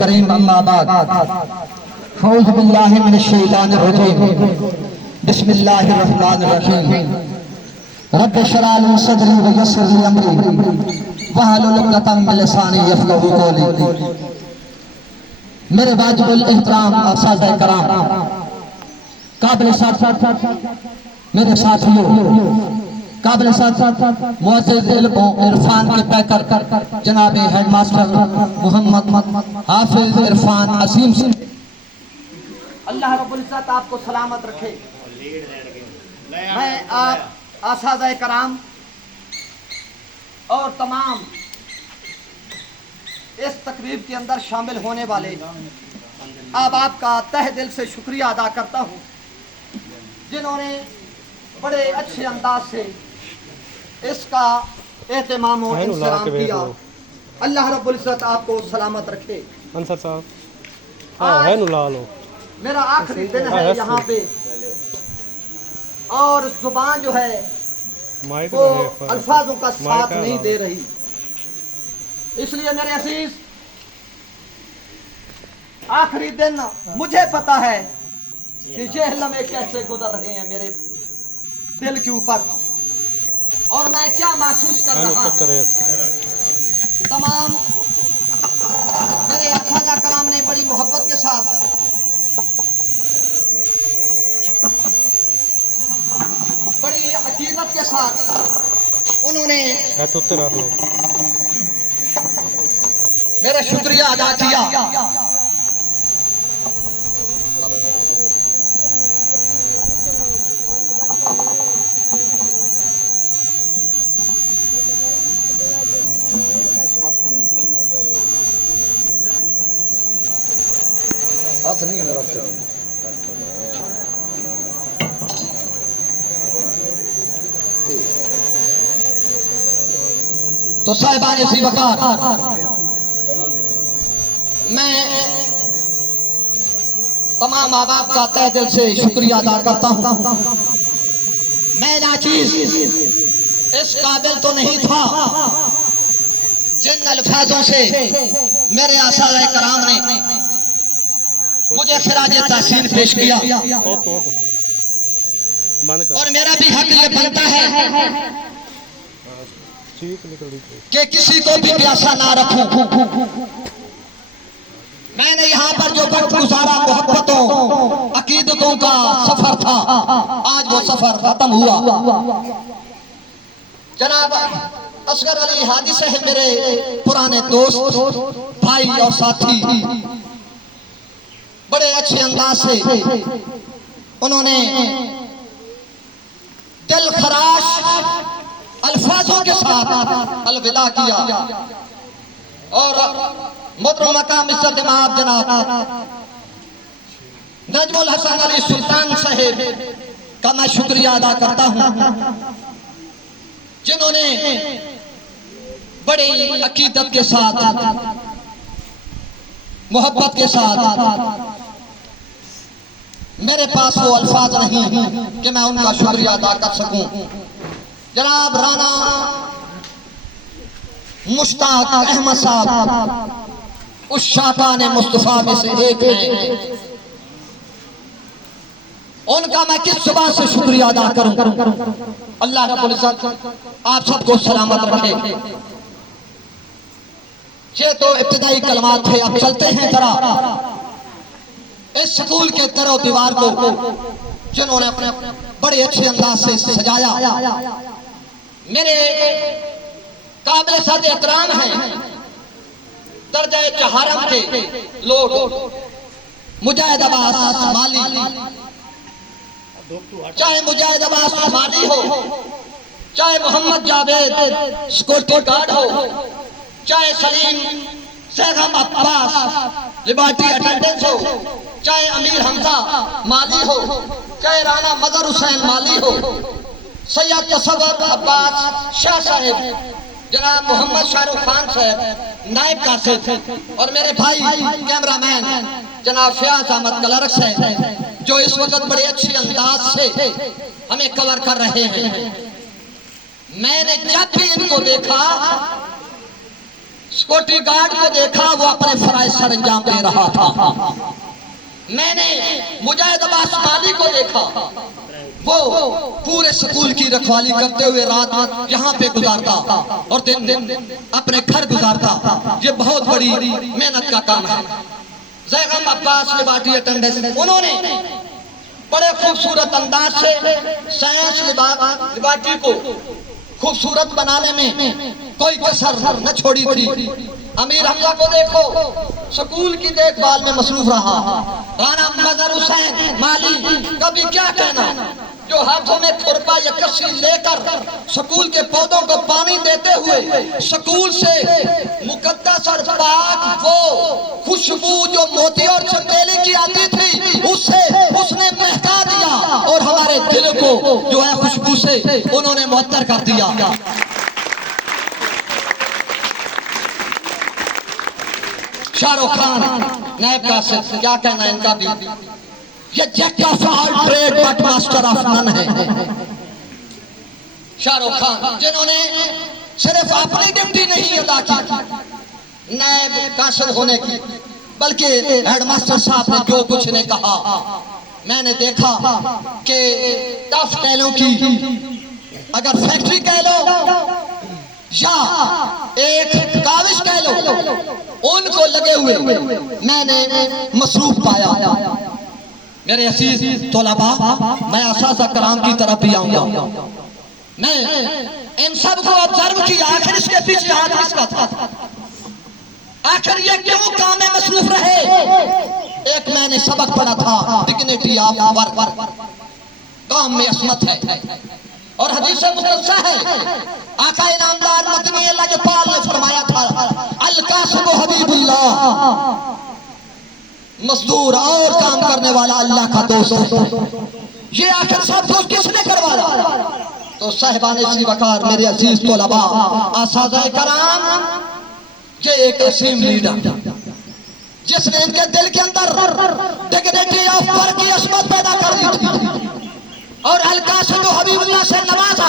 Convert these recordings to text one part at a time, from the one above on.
करीम अम्मा बाद औज़ु बिल्लाहि मिनश शैतानिर रजीम बिस्मिल्लाहिर रहमानिर रहीम रब्बि इश्रह ली सदरी व यस्सिर ली अमरी वहलुल उक़दतम मिन लिसानी यफ़क़हू क़ौली। मेरे वाजिबुल एहतराम और साज़ाए कराम काबिल साथ मेरे साथियों, काबिल साथ मुअज़्ज़िज़ इल्म इरफान के पैकर जनाब हेडमास्टर मोहम्मद हाफिज इरफान असीम से अल्लाह रब्बुल इज़्ज़त आपको सलामत रखे। मैं आप असाज़ाए कराम और तमाम इस तकरीब के अंदर शामिल होने वाले अब आपका तहे दिल से शुक्रिया अदा करता हूँ, जिन्होंने बड़े अच्छे अंदाज से इसका एहतमाम और इंतज़ाम किया। अल्लाह रब्बुल इज़्ज़त आपको सलामत रखे। अंसर साहब है नुला लो। मेरा आखिरी दिन है यहाँ पे और जुबान जो है वो अल्फाजों का साथ नहीं दे रही, इसलिए मेरे अजीज आखिरी दिन मुझे पता है कि ये लम्हे कैसे गुजर रहे हैं मेरे दिल के ऊपर और मैं क्या महसूस कर रहा हूँ। तमाम मेरे असाज़ा कराम ने बड़ी मोहब्बत के साथ बड़ी अकीदत के साथ उन्होंने मेरा शुक्रिया अदा किया। हाथ नहीं मेरा तो साहिबान इसी वक़्त मैं तमाम माँ बाप का तहे दिल से शुक्रिया अदा करता हूँ। मैं नाचीज इस काबिल तो नहीं था जिन अल्फाजों से मेरे असाज़ाए कराम ने मुझे खिराज तहसीन पेश किया और मेरा भी हक ये बनता है कि किसी को भी प्यासा ना रखूं। मैंने यहाँ पर जो वक्त गुजारा मोहब्बतों अकीदतों का सफर था, आज वो सफर खत्म हुआ। जनाब असगर अली हादी साहब मेरे पुराने दोस्त भाई और साथी बड़े अच्छे अंदाज से उन्होंने दिल खराश अल्फाजों के साथ अलविदा किया और मोहतरम मकाम इज्जत इमाम जनाब नजमुल हसन अली सुल्तान साहब का मैं शुक्रिया अदा करता हूं, जिन्होंने बड़ी अकीदत के साथ मोहब्बत के साथ मेरे पास वो अल्फाज नहीं कि मैं उनका शुक्रिया अदा कर सकूं। जनाब राना मुश्ताक अहमद साहब उस शाबान मुस्तफा में से एक है, उनका मैं किस जुबान से शुक्रिया अदा करूं। अल्लाह रब्बुल इज़्ज़त आप सबको सलामत रखे। ये तो इब्तिदाई कलमात थे, अब चलते हैं जरा इस स्कूल के दरो दीवार को जिन्होंने अपने बड़े अच्छे अंदाज से सजाया। मेरे काबिल साद एहतराम हैं दर्जा चहारम के लोग, मुजाहिद अब्बास माली, चाहे मुजाहिद अब्बास माली हो, चाहे मोहम्मद जावेद सिक्योरिटी गार्ड हो, चाहे सलीम शेख अब्बास लिबर्टी अटेंडेंस हो, चाहे अमीर हमजा माली हो, चाहे राना मदर हुसैन माली हो, सैयद तसव्वुर अब्बास शाह साहब, जनाब मोहम्मद शाहरुख खान साहब नायब कासिद और मेरे भाई कैमरामैन जनाब फयाज अहमद कलरक साहब जो इस वक्त बड़े अच्छे अंदाज से हमें कवर कर रहे हैं। मैंने जब भी इनको देखा सिक्योरिटी गार्ड को देखा, वो अपने फराइज सर अंजाम दे रहा था। मैंने मुजाहिद अब्बास माली को देखा, वो पूरे स्कूल की रखवाली करते हुए रात यहाँ पे गुजारता और दिन दिन अपने घर गुजारता। ये बहुत बड़ी मेहनत का काम है। ज़ैगम अब्बास लिबर्टी अटेंडेंस, उन्होंने बड़े खूबसूरत अंदाज से साइंस लिबर्टी को खूबसूरत बनाने में कोई कसर न छोड़ी थी। अमीर हमजा को देखो, स्कूल की देखभाल में मसरूफ रहा। राना मजहर हुसैन माली, कभी क्या कहना, जो हाथों में खुरपा या कस्सी लेकर स्कूल के पौधों को पानी देते हुए स्कूल से मुकद्दस और पाक वो खुशबू जो मोती और चमेली की आती थी, उससे उसने महका दिया और हमारे दिल को जो है खुशबू से उन्होंने मुअत्तर कर दिया। शाहरुख खान, नायब कासिम, क्या कहना है इनका भी, ये jack of all trade but master of none है। शाहरुख खान जिन्होंने सिर्फ अपनी ड्यूटी नहीं अदा की नायब कासिम होने की, बल्कि हेडमास्टर साहब ने जो कुछ ने कहा, मैंने देखा कि टफ टैलों की अगर फैक्ट्री कह लो या एक काविश कह लो, उनको लगे हुए मैंने मसरूफ पाया। मेरे अजीज तोलबा, मैं असासा कराम की तरफ भी आऊंगा। मैं इन सब को ऑब्जर्व किया, आखिर इसके पीछे हाथ किसका था, आखिर ये क्यों काम में मसरूफ रहे। एक मैंने सबक पढ़ा था, डिग्निटी ऑफ वर्क, काम में असमत है। और हदीस मुक़द्दसा है, आका इनामदार मदनी लजपाल ने फरमाया था, अल कासिबु हबीबुल्लाह, मजदूर और काम करने वाला अल्लाह का दोस्त है। ये आखिर सब कुछ किसने करवाया? तो साहिबान सी वकार, मेरे अजीज तोलबा, असाज़ाए कराम, ये एक असीम लीडर जिसने इनके दिल के अंदर डिग्निटी ऑफ वर्क की असमत पैदा कर दी थी और अल कासिम हबीबुल्लाह से नवाजा,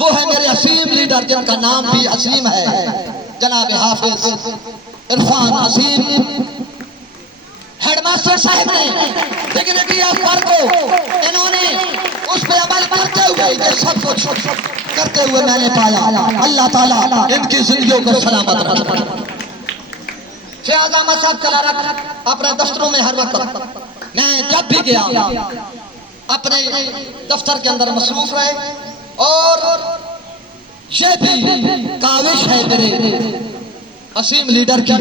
वो है मेरे असीम लीडर जिनका नाम भी असीम है, जनाब हाफिज इरफान असीम। हेडमास्टर साहब ने डिग्निटी ऑफ वर्क को इन्होंने उस पे अमल करते हुए ये सब कुछ करते हुए मैंने पाया। अल्लाह ताला इनकी जिंदगियों को सलामत रखे। फ़याज़ अहमद साहब कलारक अपने दफ्तरों में हर वक्त, मैं जब भी गया अपने दफ्तर के अंदर मसरूफ रहे। और ये भी काविश है मेरे असीम लीडर की,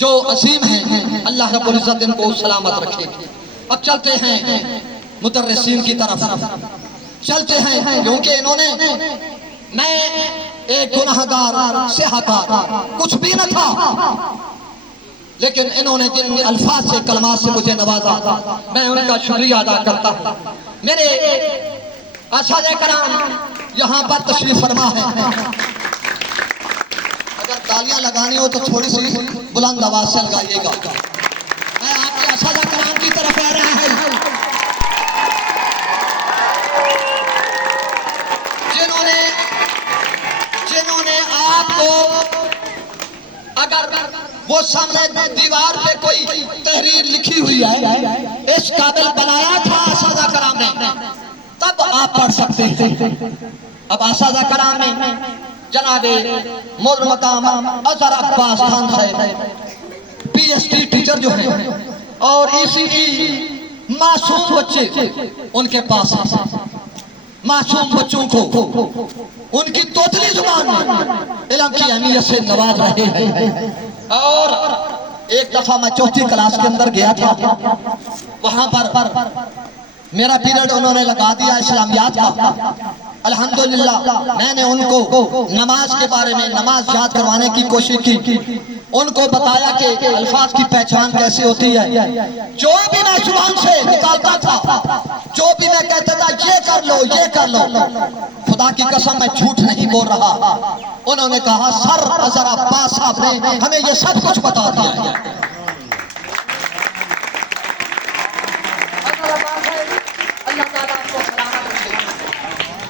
जो असीम है, अल्लाह रब्बुल इज्जत इनको सलामत रखे। अब चलते हैं मुदर्रिसीन की तरफ, चलते हैं, क्योंकि इन्होंने, मैं एक गुनाहगार सियाहकार कुछ भी न था, लेकिन इन्होंने जिन अल्फाज से कलमात से मुझे नवाजा, मैं उनका शुक्रिया अदा करता हूँ। मेरे असाज़ाए कराम यहाँ पर तशरीफ फरमा है, अगर तालियां लगानी हो तो थोड़ी सी बुलंद आवाज से लगाइएगा। मैं आपके असाज़ाए कराम की तरफ आ रहा है, जिन्होंने आपको, अगर वो सामने दीवार पे कोई तहरीर लिखी हुई है, इस काबिल बनाया था असाज़ाए कराम ने, तब आप पढ़ सकते हैं। अब असाज़ाए कराम ने जनाबे मोहतरम मकाम अज़हर अब्बास खान साहब पीएचडी टीचर जो है, और ईसीई मासूम बच्चे उनके पास है, मासूम बच्चों को उनकी तोतली जुबान में इल्म की अहमियत से नवाज रहे हैं। और एक दफा मैं चौथी क्लास के अंदर गया था, वहां पर मेरा पीरियड उन्होंने लगा दिया इस्लामियात का। अल्हम्दुलिल्लाह मैंने उनको नमाज के बारे में, नमाज याद करवाने की कोशिश की, उनको बताया कि अल्फाज की पहचान कैसे होती है। जो भी मैं जुबान से निकालता था, जो भी मैं कहता था ये कर लो, ये कर लो, खुदा की कसम मैं झूठ नहीं बोल रहा। उन्होंने कहा सर अज़हर अब्बास साहब ने हमें ये सब कुछ बता दिया है।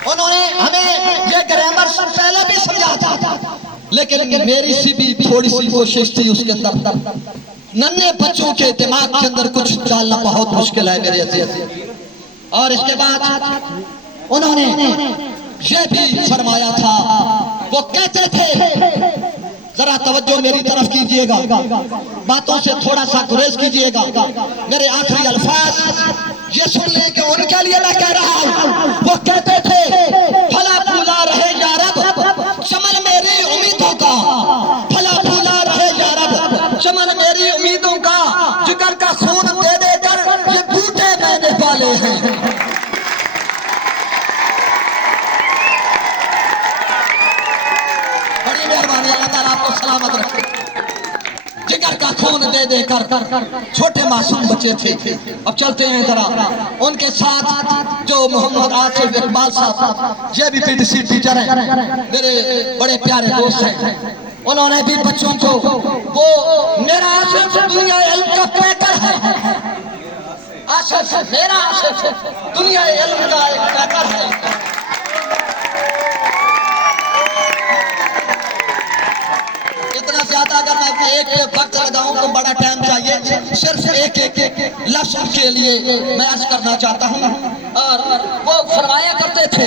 उन्होंने हमें ये ग्रामर पहले भी समझा था, लेकिन मेरी सी भी थोड़ी सी कोशिश थी उसके अंदर। नन्हे बच्चों के दिमाग के अंदर कुछ डालना बहुत मुश्किल है मेरे अजीज। और इसके बाद उन्होंने ये भी फरमाया था, वो कहते थे, जरा तवज्जो मेरी तरफ कीजिएगा, बातों से थोड़ा सा गुरेज कीजिएगा। मेरे आखिरी अल्फाज ये सुन लें कि उनके लिए मैं कह रहा हूं। वो कहते थे, फला फूला रहे या रब चमन मेरी उम्मीदों का, फला फूला रहे या रब चमन मेरी उम्मीदों का, जिगर का खून दे देकर ये बूटे मैंने पाले हैं। बड़ी मेहरबानी, अल्लाह ताला आपको सलामत रखे। जिगर का खून दे देकर छोटे मासूम बच्चे थे। अब चलते हैं जरा उनके साथ जो मोहम्मद आसिफ इकबाल साहब, ये भी पीटीसी टीचर हैं, मेरे बड़े प्यारे दोस्त हैं। उन्होंने भी बच्चों को, वो मेरा आसिफ दुनिया इल्म का पैकर है, आसिफ मेरा आसिफ दुनिया इल्म का एक पैकर है। इतना ज्यादा अगर मैं एक वक्त लगाऊं तो बड़ा टाइम चाहिए। सिर्फ एक लफ्ज के लिए मैं अर्ज करना चाहता हूं। और वो फरमाया करते थे,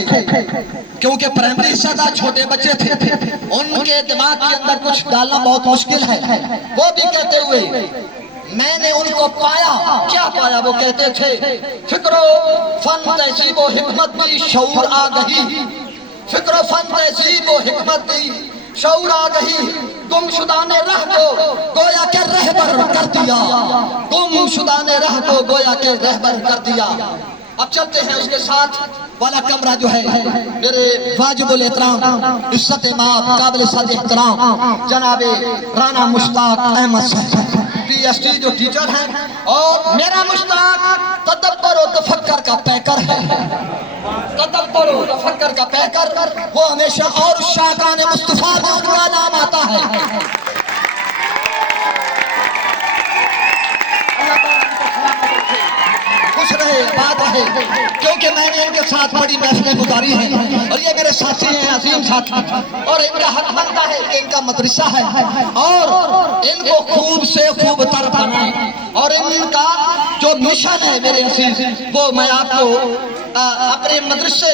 क्योंकि प्राइमरी सदा छोटे बच्चे थे, उनके दिमाग के अंदर कुछ डालना बहुत मुश्किल है। वो भी कहते हुए मैंने उनको पाया, क्या पाया? वो कहते थे, फिक्रो फन तहजीब व हिकमत दी शऊर आ गई, फिक्रो फन तहजीब व हिकमत दी शऊर आ गई, गुमशुदा ने राह को गोया के रहबर कर दिया, गुमशुदा ने राह को गोया के रहबर कर दिया। अब चलते हैं उसके साथ वाला कमरा जो है, मेरे वाजिबुल एहतराम इज्जत माब काबिल सद एहतराम जनाबे राना मुश्ताक अहमद साहब PhD जो टीचर हैं, और मेरा मुश्ताक तदब्बर और तफक्कर का पैकर है, तदब्बर और तफक्कर का पैकर। वो हमेशा और शाकान मुस्तफा में उनका नाम आता है। खुश रहे, बात रहे, क्योंकि मैंने इनके साथ बड़ी महफिलें गुजारी हैं और ये मेरे साथी हैं, अजीम साथी, और इनका हक बनता है कि इनका मदरसा है और इनको खूब से खूब तर बनाए। और इनका जो मिशन है मेरे अजीज, वो मैं आपको अपने मदरसे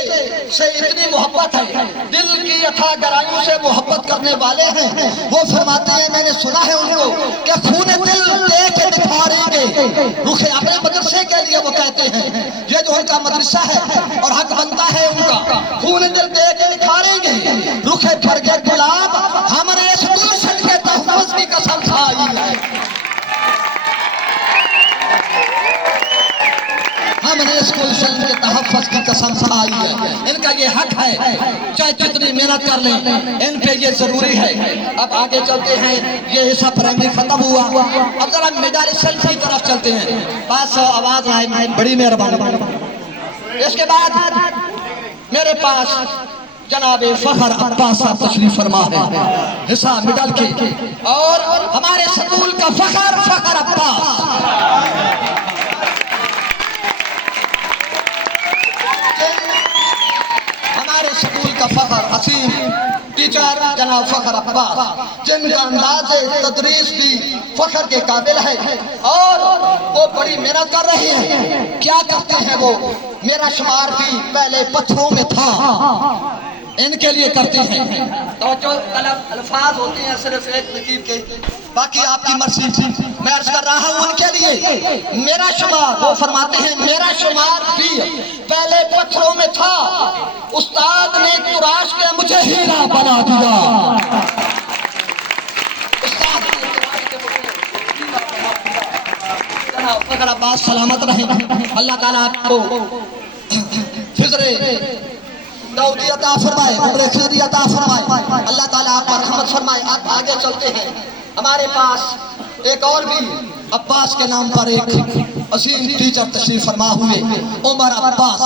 से इतनी मोहब्बत है, दिल की अथा गहराइयों से मोहब्बत करने वाले हैं। वो फरमाते हैं, मैंने सुना है उनको कि खून दिल दे के निखारेंगे रुखे अपने मदरसे के लिए। वो कहते हैं ये जो उनका मदरसा है और हक बनता है उनका, खून दिल दे के निखारेंगे रुखे भर के गुलाब, हमने इस गुलशन के तहफ़्फ़ुज़ की कसम खाई है, हमने इस गुलशन के तहफ़्फ़ुज़ की कसम खाई है। इनका ये हक है, चाहे जितनी मेहनत कर लें, इन पे ये जरूरी है। अब आगे चलते हैं, ये हिस्सा प्राइमरी खत्म हुआ, अब जरा मेडालिसन की तरफ चलते हैं। 500 आवाज आए, बड़ी मेहरबानी। इसके बाद मेरे पास जनाबे फखर अब्बास साहब तशरीफ फरमा है, हिस्सा मिडल के, और हमारे स्कूल का फखर अब्बास, हमारे स्कूल का फखर असीम टीचर जनाब फखर अब्बास, जिनका अंदाज़े तदरीस भी फखर के काबिल है और वो बड़ी मेहनत कर रहे हैं। क्या करते हैं वो? मेरा शुमार भी पहले पत्थरों में था, इनके लिए करते हैं। तो जो अल्फाज होते हैं सिर्फ एक नकीब के, बाकी आपकी मर्जी। मैं अर्ज कर रहा हूँ उनके लिए, मेरा शुमार, वो फरमाते हैं मेरा शुमार भी पहले पत्थरों में था, उस्ताद ने तुराश के मुझे हीरा बना दिया, उस्ताद ने तुराश के मुझे हीरा बना दिया। फखर अब्बास सलामत रहे, अल्लाह ताला आपको फिक्रे दाऊदी अता फरमाए, उम्र खैरी अता फरमाए, अल्लाह ताला आप पर रहमत फरमाए। आप आगे चलते हैं, हमारे पास एक और भी अब्बास के नाम पर एक असीम टीचर तशरीफ फरमा हुए, उमर अब्बास,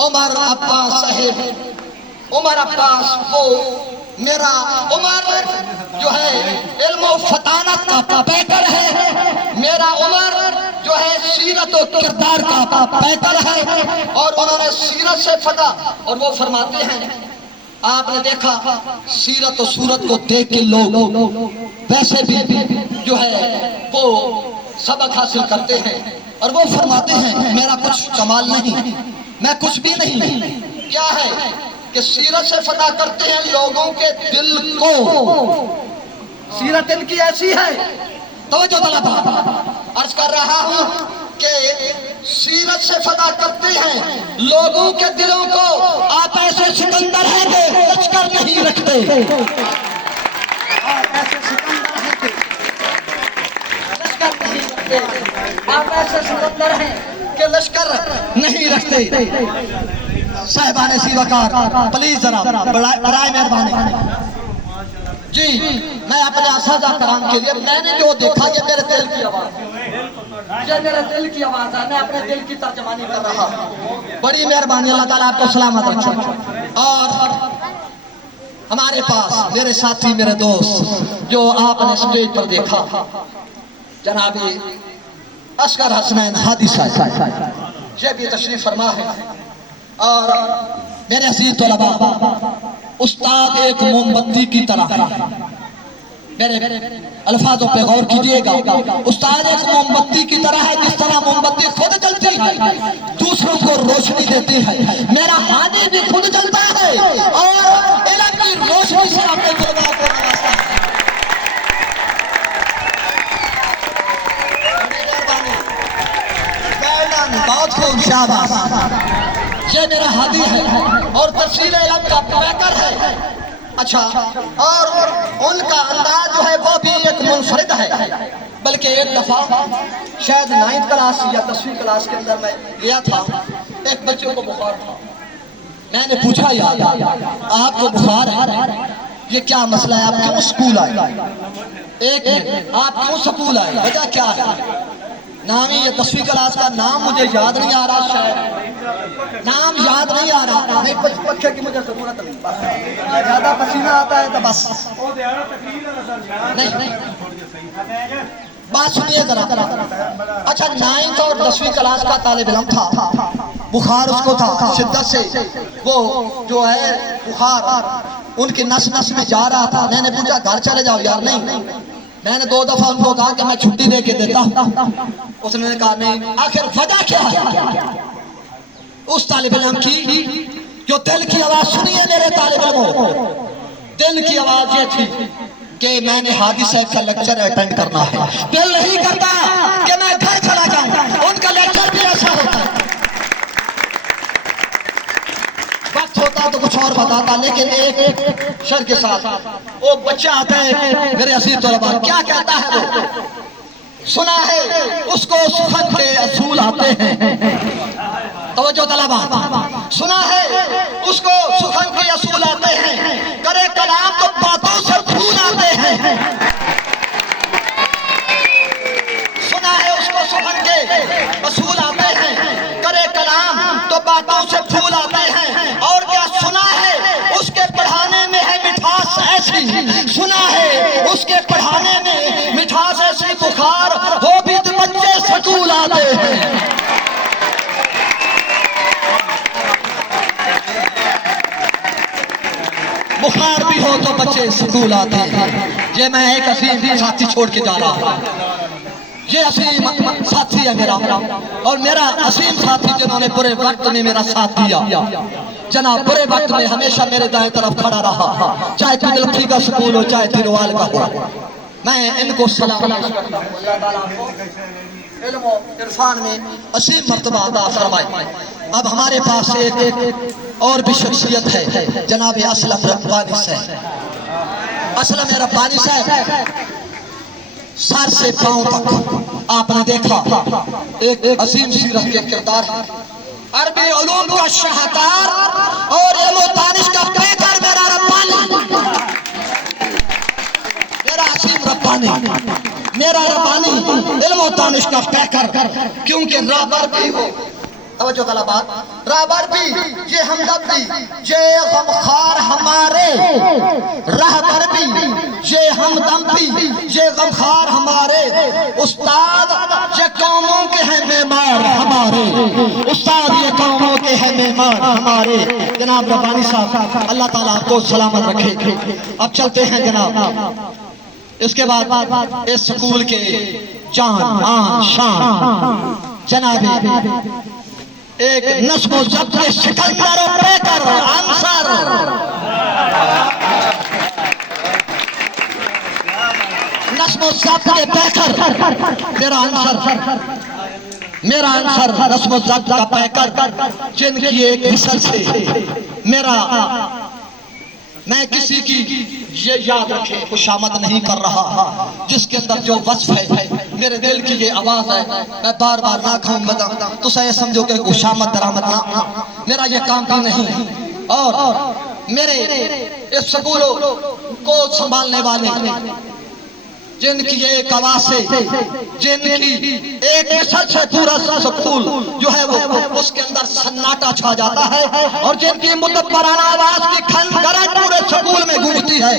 उमर अब्बास साहेब। उमर अब्बास वो मेरा उमर जो है इल्म और फतानत का पैकर है, मेरा उमर जो है सीरत और किरदार का पैकर है, और उन्होंने सीरत से फता। और वो फरमाते हैं आपने देखा सीरत और सूरत को देख के लोग वैसे भी जो है वो सबक हासिल करते हैं और वो फरमाते हैं मेरा कुछ कमाल नहीं, मैं कुछ भी नहीं। क्या है कि सीरत से फता करते हैं लोगों के दिल को। सीरत इनकी ऐसी है, तवज्जो तलबा, अर्ज कर रहा हूं कि सीरत से फता करते हैं लोगों के दिलों को। आप ऐसे सिकंदर हैं कि लश्कर नहीं रखते, आप ऐसे सिकंदर हैं कि लश्कर नहीं रखते, आप ऐसे सिकंदर हैं कि लश्कर नहीं रखते। साहिबान सीवकार प्लीज जरा बराए मेहरबानी जी, मैं अपने असादा कराम के लिए मैंने जो देखा ये मेरे दिल की आवाज, ये मेरे दिल की आवाज है, मैं अपने दिल की तर्जमानी कर रहा हूँ। बड़ी मेहरबानी, अल्लाह ताला आपको सलामत रखे। और हमारे पास मेरे साथी मेरे दोस्त जो आपने स्टेज पर देखा, जनाबी असगर हसनैन हादी साहब, ये भी तशरीफ फरमा है। और मेरे अजीज तलबा, उस्ताद एक मोमबत्ती की तरह है, मेरे अल्फाजों पे गौर कीजिएगा। उस्ताद एक मोमबत्ती की तरह है, जिस तरह मोमबत्ती खुद जलती है दूसरों को रोशनी देती है, मेरा हादी भी खुद जलता है और इल्म की रोशनी से अपने गुलगा को नवाजता है। बहुत खूब, शाबाश। ये मेरा हादी है और तफसील इल्म का पैकर है। अच्छा, और उनका अंदाज जो है वो भी एक मुनफरिद है। बल्कि एक दफा शायद 9th क्लास या 10वीं क्लास के अंदर मैं गया था, एक बच्चे को बुखार था। मैंने पूछा यार आपको बुखार है, ये क्या मसला है, आप क्यों स्कूल आए? एक मिनट, आप क्यों स्कूल आए, वजह क्या है? नाम ही ये 10वीं क्लास का नाम मुझे याद नहीं आ रहा, शायद नाम याद नहीं आ रहा। नहीं, पक्के की मुझे जरूरत नहीं, बस ज्यादा पसीना आता है तो बस नहीं। बात सुनिए जरा। अच्छा, 9th और 10वीं क्लास का तालिब इल्म था, बुखार उसको था शिद्दत से, वो जो है बुखार उनकी नस नस में जा रहा था। मैंने पूछा घर चले जाओ यार, नहीं। मैंने 2 दफा उनको कहा कि मैं छुट्टी दे के देता हूं, उसने कहा नहीं। आखिर वजह क्या है उस तालिब इल्म की जो दिल की आवाज सुनिए मेरे तालिब इल्मों, दिल की आवाज ये थी कि मैंने हादी साहब का लेक्चर अटेंड करना है। दिल नहीं करता कि मैं घर चला जाऊं, उनका लेक्चर भी ऐसा होता है। वक्त होता तो कुछ और बताता, लेकिन एक शर्त के साथ। वो बच्चा आता है मेरे अजीज तलबा, क्या कहता है वो? सुना है उसको सुखन के असूल आते हैं। तवज्जो तलबा, सुना है उसको सुखन के असूल आते हैं, करे कलाम तो बातों से फूल आते हैं। सुना है उसको सुखन के असूल आते हैं, करे कलाम तो बातों से फूल आते हैं। और क्या सुना है उसके पढ़ाने में है मिठास ऐसी, सुना है उसके पढ़ाने में मिठास ऐसी, बुखार हो भी तो बच्चे स्कूल आते हैं। बुखार भी हो तो बच्चे स्कूल आते हैं। ये मैं एक असीम साथी छोड़ के जा रहा हूँ, ये असीम साथी है मेरा, और मेरा असीम साथी जिन्होंने बुरे वक्त में मेरा साथ दिया, जनाब बुरे वक्त में हमेशा मेरे दाएं तरफ खड़ा रहा, चाहे तिलखी का स्कूल हो चाहे तिरवाल का हो। मैं इनको सलाम करता हूं, अल्लाह ताला आपको इल्म और इरफान में असीम मर्तबा अता फरमाए। अब हमारे पास एक और भी शख्सियत है, जनाब असलम रब्बानी साहब। असलम रब्बानी साहब सर से पांव तक आपने देखा एक अजीम सीरत के किरदार है, अरबी उलूम का शाहकार और इल्म दानिश का पैकर मेरा रब्बानी, मेरा असीम रब्बानी, मेरा रब्बानी इल्म दानिश का पैकर। क्योंकि राबर भी हो, तवज्जो वाला बात, राबर भी ये हमदर्दी ये गमखार हमारे, रहबर भी ये हमदम भी ये गमखार हमारे, उस्ताद ये कौमों के हैं मेमार हमारे, उस्ताद ये कौमों के हैं मेहमान हमारे जनाब रब्बानी साहब, अल्लाह ताला आपको सलामत रखे। अब चलते हैं जनाब, इसके बाद इस स्कूल के जान आन शान जनाबे एक नस्म ज़ब्त सिकंदर पैकर आंसर, नस्म ज़ब्त पैकर मेरा आंसर नस्म ज़ब्त का पैकर, जिनकी एक मिसल से मैं किसी की ये याद रखे खुशामद नहीं कर रहा, जिसके अंदर जो वस्फ है मेरे दिल की ये आवाज है, मैं बार बार ना खाऊं बता तो सही समझो कि खुशामद दरामद ना, मेरा ये काम भी नहीं। और मेरे इस स्कूलों को संभालने वाले जिनकी एक आवाज से, जिनकी एक मिसल से पूरा स्कूल जो है वो उसके अंदर सन्नाटा छा जाता है, और जिनकी मुदब्बराना आवाज की खन गरज पूरे स्कूल में गूंजती है।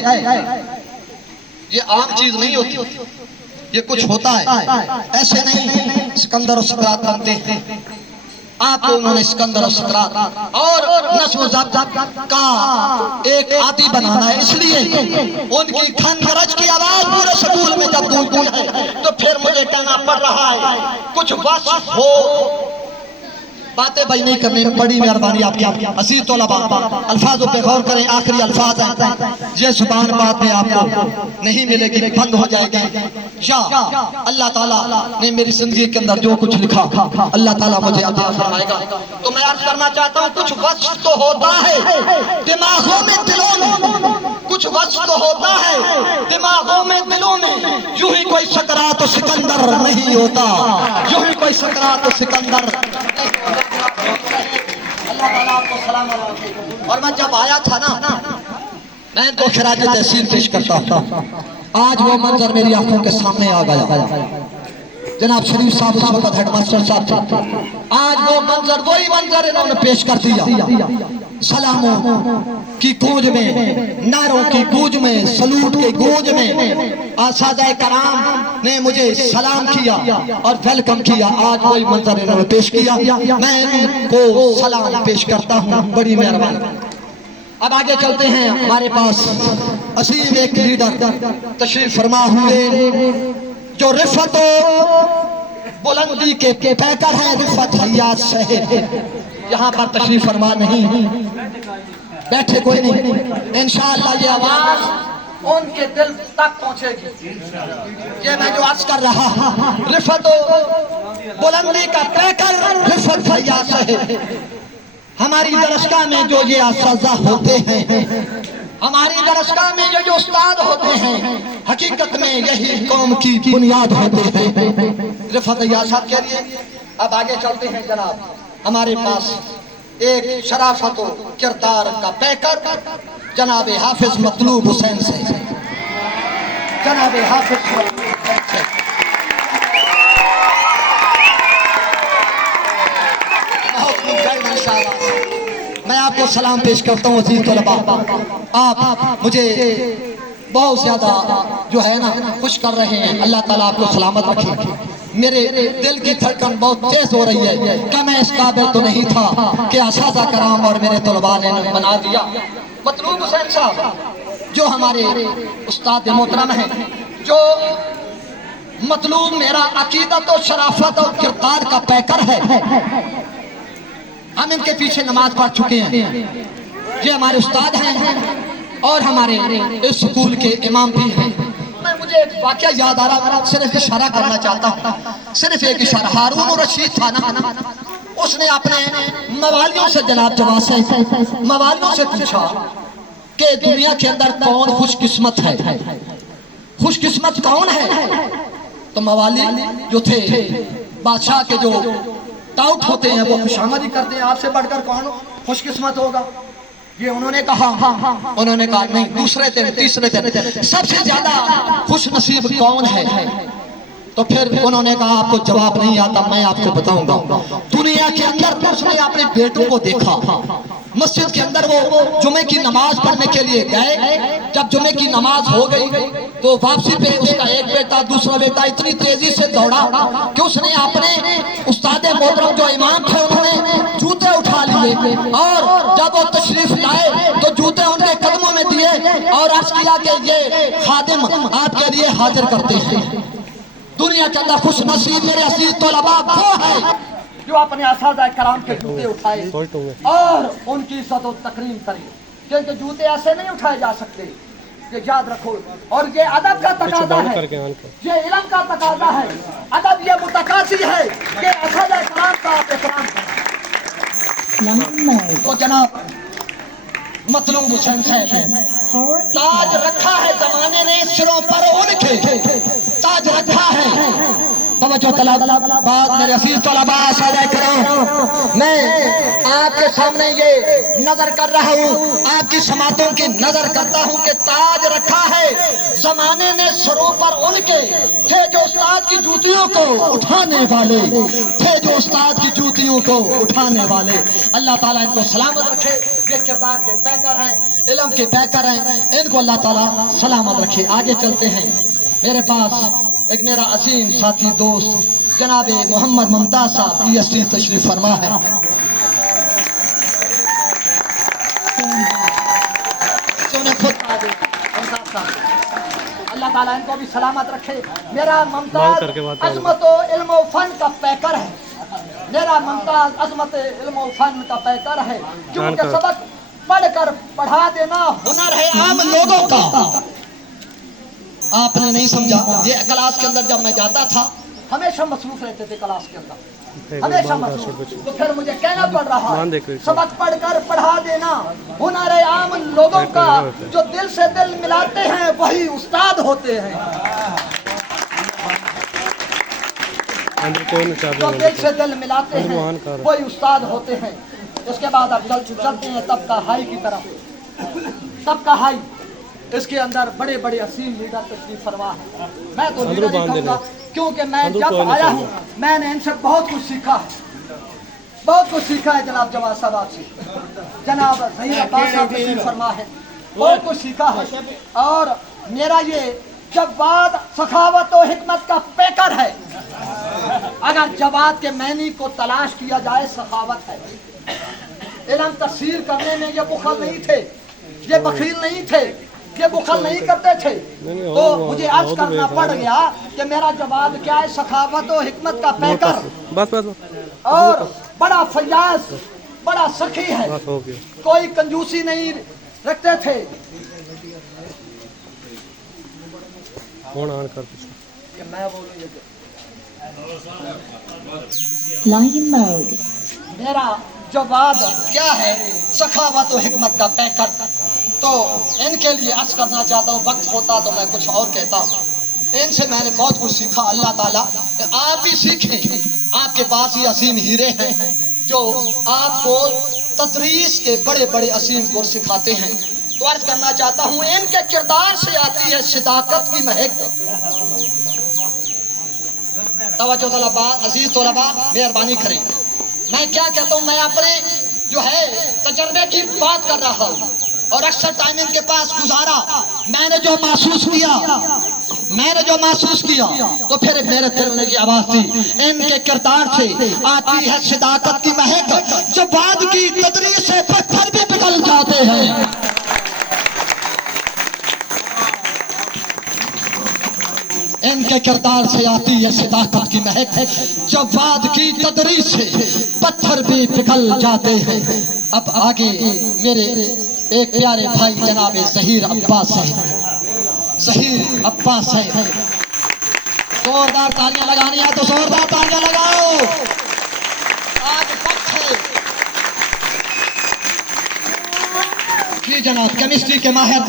ये आम चीज नहीं होती, ये कुछ होता है, ऐसे नहीं सिकंदर और सकरात बनते हैं। आपको उन्होंने सिकंदर और सकरात और नस्म ज़ब्त का एक आदि बनाना है, इसलिए उनकी खन गरज की आवाज पूरे स्कूल में जब गूंजती है तो फिर मुझे कहना पड़ रहा है कुछ वस्फ हो। बातें भाई नहीं करने, बड़ी मेहरबानी आपकी असीस तौलबा, अल्फाजों पे गौर करें। आखिरी अल्फाज है, ये जुबान बात में आपको नहीं मिलेगी, बंद हो जाएगी। या अल्लाह ताला ने मेरी जिंदगी के अंदर जो कुछ लिखा अल्लाह ताला मुझे अता फरमाएगा। तो मैं अर्ज करना चाहता हूँ कुछ वस्फ तो होता है दिमागों में दिलों में, कुछ वस्फ तो होता है दिमागों में दिलों में, यूं ही कोई सकरात तो सिकंदर नहीं होता, यूं ही कोई सकरात तो सिकंदर। अल्लाह ताला आपको सलामत रखे। और मैं जब आया था ना, मैं तो खिराज तहसील पेश करता था, आज वो मंजर मेरी आंखों के सामने आ गया। जनाब शरीफ साहब उस वक्त हेडमास्टर साहब थे, आज वो मंजर वही मंजर इन्होंने पेश कर दिया। सलामों की गूंज में, नारों की गूंज में, सलूट के गूंज में आसादाए कराम ने मुझे सलाम किया और वेलकम किया। आज वही मंजर इन्होंने पेश किया, मैं इनको सलाम पेश करता हूँ, बड़ी मेहरबानी। अब आगे चलते हैं, हमारे पास असीम एक लीडर तशरीफ फरमा हुए जो रिफत बुलंदी के पैकर हैं, रिफत हयात शहर, यहाँ पर तशरीफ फरमा नहीं बैठे कोई नहीं, इंशाअल्लाह ये आवाज उनके दिल तक पहुंचेगी। ये मैं जो अर्ज कर रहा, रिफत बुलंदी का पैकर रिफत हयात शहर, हमारी दरसगाह में जो ये असाज़ा होते हैं, हमारी दरसगाह में जो उस्ताद होते हैं, हकीकत में यही कौम की बुनियाद होते हैं। रिफत हयात साहब कह रही है। अब आगे चलते हैं जनाब, हमारे पास एक शराफत किरदार का पैकर जनाब हाफिज मतलूब हुसैन से, जनाब हाफिज मैं आपको सलाम पेश करता हूँ अजीज तलबा। आप मुझे बहुत ज्यादा जो है ना खुश कर रहे हैं, अल्लाह ताला आपको सलामत रखे। मेरे दिल की धड़कन बहुत तेज हो रही है कि मैं इस काबिल तो नहीं था कि असाज़ा कराम और मेरे तलबा ने बना दिया। मतलूब हुसैन साहब जो हमारे उस्ताद मोहतरम हैं, जो मतलूब मेरा अकीदत और शराफत और किरदार का पैकर है, हम इनके पीछे नमाज पढ़ चुके हैं। ये हमारे उस्ताद हैं और हमारे इस स्कूल के इमाम भी हैं। मैं मुझे एक वाकया याद आ रहा, सिर्फ इशारा करना चाहता हूँ, सिर्फ एक इशारा। हारून रशीद था ना, उसने अपने मवालियों से जनाब जवाब से मवालियों से पूछा कि दुनिया के अंदर कौन खुशकिस्मत है, खुशकिस्मत कौन है? तो मवाली जो थे बादशाह के जो टाउट होते हैं वो खुशामदी करते हैं, आपसे बढ़कर कौन खुशकिस्मत होगा? ये उन्होंने कहा नहीं, दूसरे दिन तीसरे दिन सबसे ज्यादा खुश नसीब कौन है? तो फिर उन्होंने कहा आपको जवाब नहीं आता, मैं आपको बताऊंगा। दुनिया के अंदर उसने अपने बेटों को देखा, मस्जिद के अंदर वो जुमे की नमाज पढ़ने के लिए गए। जब जुमे की नमाज हो गई तो वापसी पे उसका एक बेटा दूसरा बेटा इतनी तेजी से दौड़ा कि उसने अपने उस्ताद मोहतरम जो इमाम थे उन्होंने जूते उठा लिए और जब वो तशरीफ लाए तो जूते उनके कदमों में दिए और अर्ज किया कि ये खादिम आपके लिए हाजिर करते हैं। दुनिया के अंदर खुश नसीब मेरे अजीज तलबा वो है जो अपने असादा कराम के जूते उठाए और उनकी इज्जत और तकरीम करे, क्योंकि जूते ऐसे नहीं उठाए जा सकते, ये याद रखो। और ये अदब का तकाजा है, ये इल्म का तकाजा है, अदब ये मुतकासी है कि असादा कराम का आप इकराम करें। तो जनाब मतलूब हुसैन साहब ताज रखा है जमाने ने सिरों पर उनके, ताज रखा है। तवज्जो तलब बात मेरे अजीज तलबा सादा करो, मैं आपके सामने ये नजर कर रहा हूँ, आपकी समातों की नजर करता हूँ कि ताज रखा है जमाने ने सिरों पर उनके थे जो उस्ताद की जूतियों को उठाने वाले थे, जो उस्ताद की जूतियों को उठाने वाले। अल्लाह ताला इनको सलामत रखे। ये किरदार के पैकर हैं, इल्म के पैकर हैं, इनको अल्लाह ताला सलामत रखे। आगे चलते हैं। मेरे पास एक मेरा असीम साथी दोस्त जनाब मोहम्मद मुमताज साहब PhD तशरीफ फरमा है। अल्लाह ताला इनको भी सलामत रखे। मेरा मुमताज अजमत इल्म फन का पैकर है, मेरा मुमताज अजमत इल्म फन का पैकर है, क्योंकि सबक पढ़कर पढ़ा देना हुनर है आम लोगों का। आपने नहीं समझा, ये क्लास के अंदर जब मैं जाता था हमेशा मसरूफ रहते थे क्लास के अंदर, हमेशा मसरूफ। तो फिर मुझे कहना पड़ रहा सबक पढ़कर पढ़ा देना हुनर है आम लोगों का, जो दिल से दिल मिलाते हैं वही उस्ताद होते हैं, जो दिल से दिल मिलाते हैं वही उस्ताद होते हैं। इसके बाद अब चलते हैं तबका हाई की तरफ। तबका हाई इसके अंदर बड़े बड़े असीम लीडर तशरीफ फरमा है। मैं तो लीडर नहीं कहूँगा, क्योंकि मैं जब आया हूँ मैंने इनसे बहुत कुछ सीखा है, बहुत कुछ सीखा है जनाब जवाद साहब से, जनाब ज़हीर अब्बास साहब तशरीफ फरमा है, बहुत कुछ सीखा है। और मेरा ये जवाद सखावत और हिकमत का पैकर है। अगर जवाद के मैनी को तलाश किया जाए सखावत है। इल्म तफसीर करने में ये बुखल नहीं थे, ये बखील नहीं थे, ये बुखल नहीं करते थे। तो मुझे अर्ज करना पड़ गया कि मेरा जवाब क्या है, सखावत और हिकमत का पैकर, बस और बड़ा फयाज, बड़ा सखी है, कोई कंजूसी नहीं रखते थे। मैं बोलूँ मेरा जवाब क्या है, सखावत और हिकमत का पैकर। तो इनके लिए अर्ज करना चाहता हूँ, वक्त होता तो मैं कुछ और कहता। इनसे मैंने बहुत कुछ सीखा। अल्लाह ताला आप भी सीखें, आपके पास ये असीम हीरे हैं जो आपको तदरीस के बड़े बड़े असीम गुर सिखाते हैं। तो अर्ज करना चाहता हूँ, इनके किरदार से आती है सदाकत की महक। तवज्जो तलबा, अजीज तलबा मेहरबानी करें। मैं क्या कहता हूँ, मैं अपने जो है तजर्बे की बात कर रहा हूँ और अक्सर टाइम इनके पास गुजारा। मैंने जो महसूस किया तो फिर मेरे दिल ने की आवाज थी, इनके किरदार से आती है सदाकत की महक, जो बाद की तदरीस से पत्थर भी पिघल जाते हैं। इनके किरदार से आती है सदाकत की महक, जब बाद की तदरीस से पत्थर भी पिघल जाते हैं। अब आगे मेरे एक प्यारे भाई जनाब ज़हीर अब्बास है, जोरदार तालियां लगानी है तो जोरदार तालियां लगाओ। आज वक्त है जी जनाब केमिस्ट्री के माहिर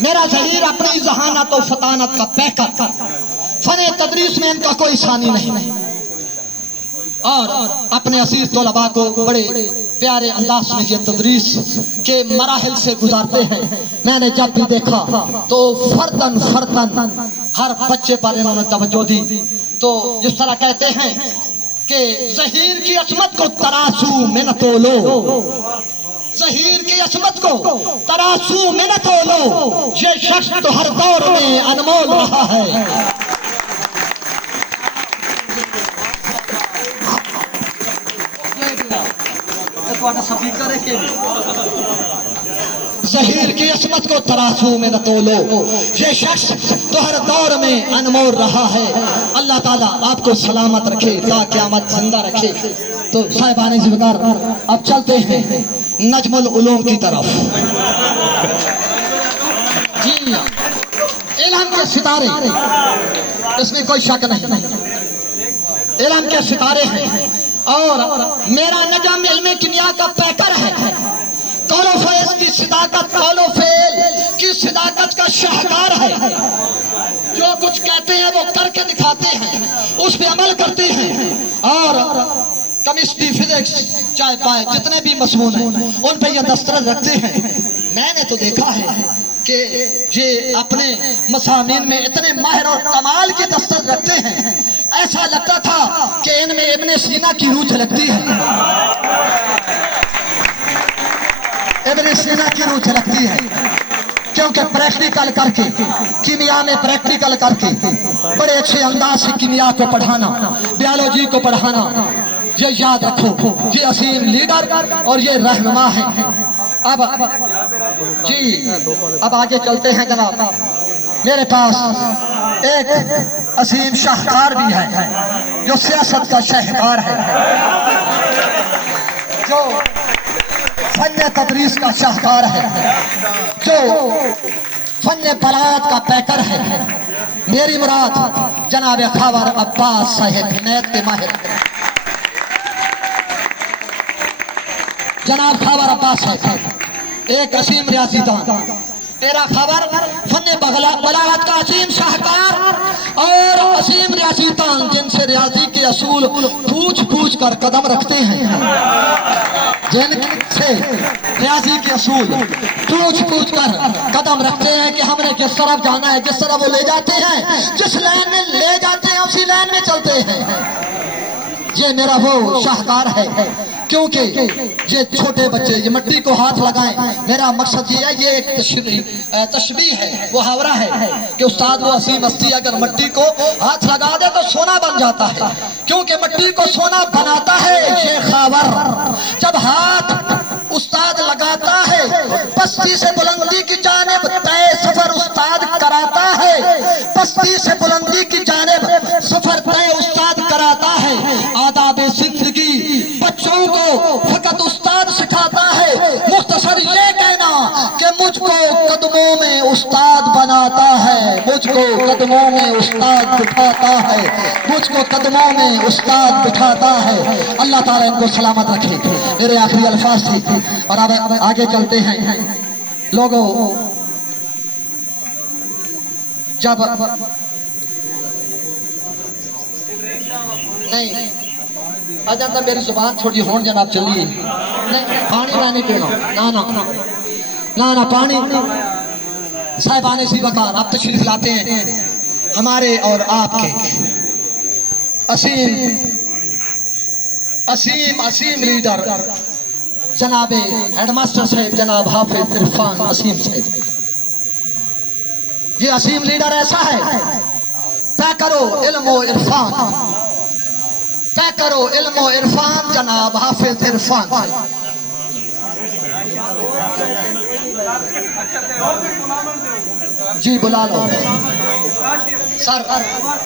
मेरा ज़हीर अपनी जहानत और फतानत का पैकर, फने तदरीस में इनका कोई सानी नहीं और अपने असीज तलबा को बड़े प्यारे अंदाज में ये तदरीस के मराहिल से गुजारते हैं। मैंने जब भी देखा तो फर्दन हर बच्चे पर इन्होंने तवज्जो दी। तो जिस तरह कहते हैं कि ज़हीर की असमत को तराजू में न तोलो, ज़हीर की असमत को तराजू में न तोलो, ये शख्स तो हर दौर में अनमोल रहा है। ज़हीर की असमत को तराजू में न तोलो, ये शख्स तो हर दौर में अनमोल रहा है। अल्लाह ताला आपको सलामत रखे, ता क़यामत जिंदा रखे। तो साहिबान ज़िम्मेदार, अब चलते हैं नजमुल उलूम की तरफ। जी, इल्म के सितारे, इसमें कोई शक नहीं, इल्म के सितारे हैं और मेरा नजम इल्म किमिया का पैकर है। कौलो फैज़ की सदाकत, कौलो फेल की सदाकत का शाहकार है। जो कुछ कहते हैं वो करके दिखाते हैं, उस पे अमल करते हैं। और केमिस्ट्री, फिजिक्स, चाहे पाए जितने भी मसमून हैं उन पे ये दस्तरस रखते हैं। मैंने तो देखा है कि ये अपने मसानीन में इतने माहिर और कमाल की दस्तरस रखते हैं, ऐसा लगता था कि इनमें इब्ने सीना की रूह झलकती है, इब्ने सीना की रूह झलकती है। क्योंकि प्रैक्टिकल करके, कीमिया में प्रैक्टिकल करके बड़े अच्छे अंदाज से कीमिया को पढ़ाना, बायोलॉजी को पढ़ाना, ये याद रखो, ये असीम लीडर और ये रहनुमा है। अब जी, अब आगे चलते हैं जनाब। मेरे पास एक असीम शाहकार भी है, जो सियासत का शाहकार है, जो फन तदरीस का शाहकार है, जो फन बलागत का पैकर है। मेरी मुराद जनाब खावर अब्बास साहिब हिमायत के माहिर, जनाब खावर अब्बास साहिब एक असीम रियासीदान। मेरा खबर फन बलागत का असीम शाहकार और असीम रियासीदान, जिनसे रियाजी के असूल पूछ पूछ कर कदम रखते हैं, जिनसे रियाजी के असूल पूछ पूछ कर कदम रखते हैं कि हमने किस तरफ जाना है, जिस तरफ वो ले जाते हैं, जिस लाइन में ले जाते हैं उसी लाइन में चलते हैं। ये मेरा वो शाहकार है, क्योंकि ये छोटे बच्चे ये मिट्टी को हाथ लगाएं, मेरा मकसद ये है, ये एक तशबीह है, मुहावरा है कि उस्ताद वो असीम हस्ती अगर मिट्टी को हाथ लगा दे तो सोना बन जाता है, क्योंकि मिट्टी को सोना बनाता है ये खावर। जब हाथ उस्ताद लगाता है, पस्ती से बुलंदी की जानिब तय सफर उस्ताद कराता है, पस्ती से बुलंदी की जानिब सफर तय उस्ताद कराता है। आदाब जिंदगी बच्चों को फकत उस्ताद सिखाता है। मुख्तसर ये कहना कि मुझको कदमों में उस्ताद बनाता है, मुझको कदमों में उस्ताद बिठाता है, मुझको कदमों में उस्ताद बिठाता है। अल्लाह ताला इनको सलामत रखे। मेरे आखिरी अल्फाज थे और अब आगे चलते हैं। लोगों, जब नहीं अजा तो मेरी जुबान थोड़ी होन जनाब चलिए, नहीं पानी ना नहीं पीना, ना ना ना ना पानी। साहिबान सी वकार आप तशरीफ लाते हैं हमारे और आपके असीम असीम असीम लीडर जनाब हेडमास्टर साहब जनाब हाफिज इरफान असीम साहब। ये असीम लीडर ऐसा है, तय करो इल्म इरफान, तय करो इल्म इरफान जनाब हाफिज इरफान साहब। जी बुला लो सर।